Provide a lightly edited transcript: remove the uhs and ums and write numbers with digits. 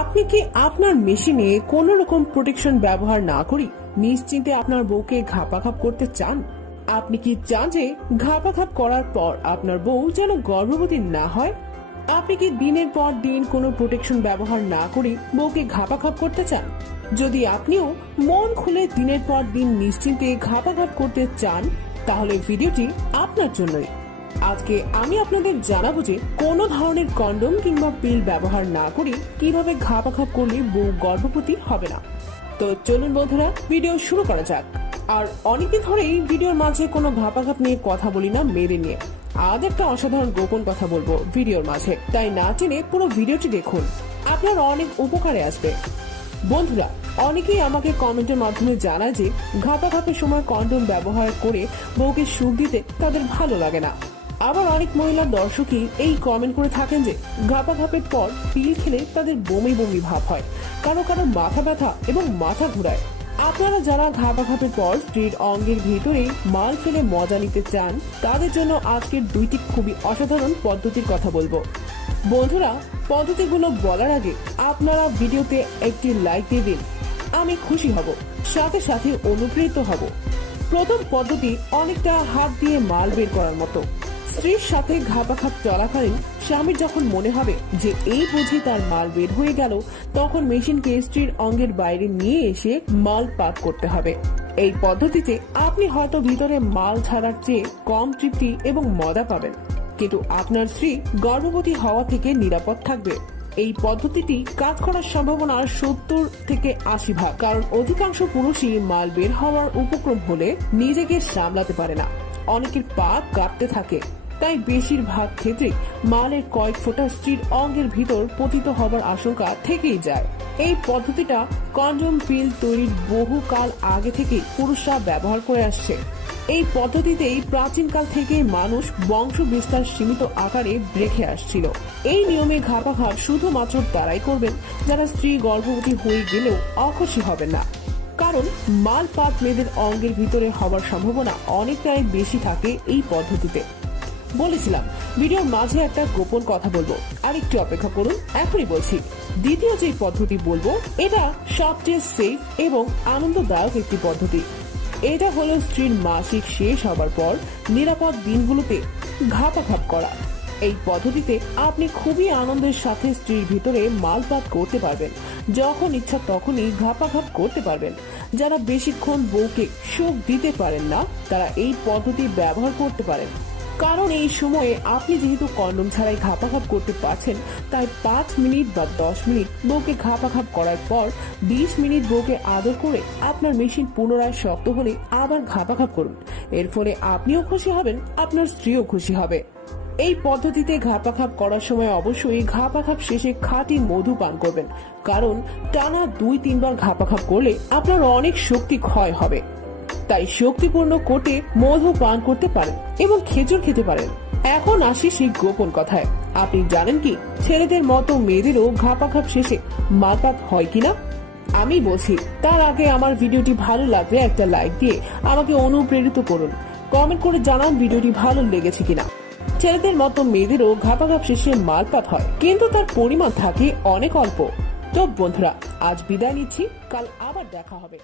আপনি কি আপনার মেশিনে কোন রকম প্রোটেকশন ব্যবহার না করি নিশ্চিন্তে আপনার বউকে ঘাপাঘাপ করতে চান? আপনি কি চান যে ঘাপাঘাপ করার পর আপনার বউ যেন গর্ভবতী না হয়? আপনি কি দিনের পর দিন কোনো প্রোটেকশন ব্যবহার না করে বউকে ঘাপাঘাপ করতে চান? যদি আপনিও মন খুলে দিনের পর দিন নিশ্চিন্তে ঘাপাঘাপ করতে চান তাহলে ভিডিওটি আপনার জন্যই। আজকে আমি আপনাদের জানাবো যে কোন ধরনের কন্ডম কিংবা পিল ব্যবহার না করে কিভাবে ঘাপাঘাপ করলে বউ গর্ভবতী হবে না। তো চলুন বন্ধুরা, ভিডিও শুরু করা যাক। আর অনেকদিন ধরেই ভিডিওর মাঝে কোনো ঘাপাঘাপ নিয়ে কথা বলি না মেয়েদের নিয়ে। আজ একটা অসাধারণ গোপন কথা বলবো ভিডিওর মাঝে, তাই না টেনে পুরো ভিডিওটি দেখুন, আপনার অনেক উপকারে আসবে। বন্ধুরা, অনেকেই আমাকে কমেন্টের মাধ্যমে জানায় যে ঘাপাঘাপের সময় কন্ডম ব্যবহার করে বউকে সুখ দিতে তাদের ভালো লাগে না। আবার অনেক মহিলা দর্শকই এই কমেন্ট করে থাকেন যে ঘাপাঘাপের পর পিল খেলে তাদের বমি বমি ভাব হয়, কারো কারো মাথা ব্যথা এবং মাথা ঘুরায়। আপনারা যারা ঘাপাঘাপের পর স্ত্রীর অঙ্গের ভিতরে মাল ফেলে মজা নিতে চান তাদের জন্য আজকের দুইটি খুবই অসাধারণ পদ্ধতির কথা বলবো। বন্ধুরা, পদ্ধতিগুলো বলার আগে আপনারা ভিডিওতে একটি লাইক দিয়ে দিন, আমি খুশি হব, সাথে সাথে অনুপ্রেরিত হব। প্রথম পদ্ধতি অনেকটা হাত দিয়ে মাল বের করার মতো। স্ত্রীর সাথে ঘাপাঘাপ চলাকালীন স্বামীর যখন মনে হবে যে এই বুঝি তার মাল বের হয়ে গেল, তখন মেশিনকে স্ত্রীর অঙ্গের বাইরে নিয়ে এসে মাল পাক করতে হবে। এই পদ্ধতিতে আপনি হয়তো ভিতরে মাল ছাড়ার চেয়ে কম তৃপ্তি এবং মজা পাবেন, কিন্তু আপনার স্ত্রী গর্ভবতী হওয়া থেকে নিরাপদ থাকবে। এই পদ্ধতিটি কাজ করার সম্ভাবনা 70 থেকে 80 ভাগ, কারণ অধিকাংশ পুরুষই মাল বের হওয়ার উপক্রম হলে নিজেকে সামলাতে পারে না। অনেকের পা কাঁপতে থাকে, তাই বেশিরভাগ ক্ষেত্রে মালের কয়েক ফোঁটা স্ত্রীর অঙ্গের ভিতর পতিত হবার আশঙ্কা থেকেই যায়। এই পদ্ধতিটা কন্ডম পিল তৈরির বহুকাল আগে থেকে পুরুষরা ব্যবহার করে আসছে। এই পদ্ধতিতেই প্রাচীনকাল থেকে মানুষ বংশ বিস্তার সীমিত আকারে রেখে আসছিল। এই নিয়মে ঘাপাঘাপ শুধুমাত্র তারাই করবেন যারা স্ত্রী গর্ভবতী হয়ে গেলেও অখুশি হবেন না, কারণ মাল পাক মেয়েদের অঙ্গের ভিতরে হবার সম্ভাবনা অনেকটাই বেশি থাকে এই পদ্ধতিতে। বলেছিলাম ভিডিওর মাঝে একটা গোপন কথা বলবো, আর একটু অপেক্ষা করুন, এখনই বলছি। দ্বিতীয় যে পদ্ধতি বলবো এটা সবচেয়ে সেফ এবং আনন্দদায়ক একটি পদ্ধতি। এটা হলো স্ত্রীর মাসিক শেষ হবার পর নিরাপদ দিনগুলোতে ঘাপাঘাপ করা। এই পদ্ধতিতে আপনি খুবই আনন্দের সাথে স্ত্রীর ভিতরে মালপাত করতে পারবেন, যখন ইচ্ছা তখনই ঘাপাঘাপ করতে পারবেন। যারা বেশিক্ষণ বউকে সুখ দিতে পারেন না তারা এই পদ্ধতি ব্যবহার করতে পারেন, কারণ এই সময়ে আপনি যেহেতু কন্ডম ছাড়াই ঘাপাঘাপ করতে পারছেন, তাই 5 মিনিট বা 10 মিনিট বউকে ঘাপাঘাপ করার পর 20 মিনিট বউকে আদর করে আপনার মেশিন পুনরায় শক্ত হলে আবার ঘাপাঘাপ করুন। এর ফলে আপনিও খুশি হবেন, আপনার স্ত্রীও খুশি হবে। এই পদ্ধতিতে ঘাপাঘাপ করার সময় অবশ্যই ঘাপাঘাপ শেষে খাঁটি মধু পান করবেন, কারণ টানা 2-3 বার ঘাপাঘাপ করলে আপনার অনেক শক্তি ক্ষয় হবে। তাই শক্তিপূর্ণ কোটে মধু পান করতে পারেন এবং খেজুর খেতে পারেন। এখন আসি সেই গোপন কথায়। আপনি জানেন কি ছেলেদের মতো মেয়েদেরও ঘাপাঘাপ শেষে মালপাত হয় কিনা? আমি বলছি, তার আগে আমার ভিডিওটি ভালো লাগলে একটা লাইক দিয়ে আমাকে অনুপ্রেরিত করুন। কমেন্ট করে জানান ভিডিওটি ভালো লেগেছে কিনা। ছেলেদের মতো মেয়েদেরও ঘাপাঘাপ শেষে মালপাত হয়, কিন্তু তার পরিমাণ থাকে অনেক অল্প। তো বন্ধুরা, আজ বিদায় নিচ্ছি, কাল আবার দেখা হবে।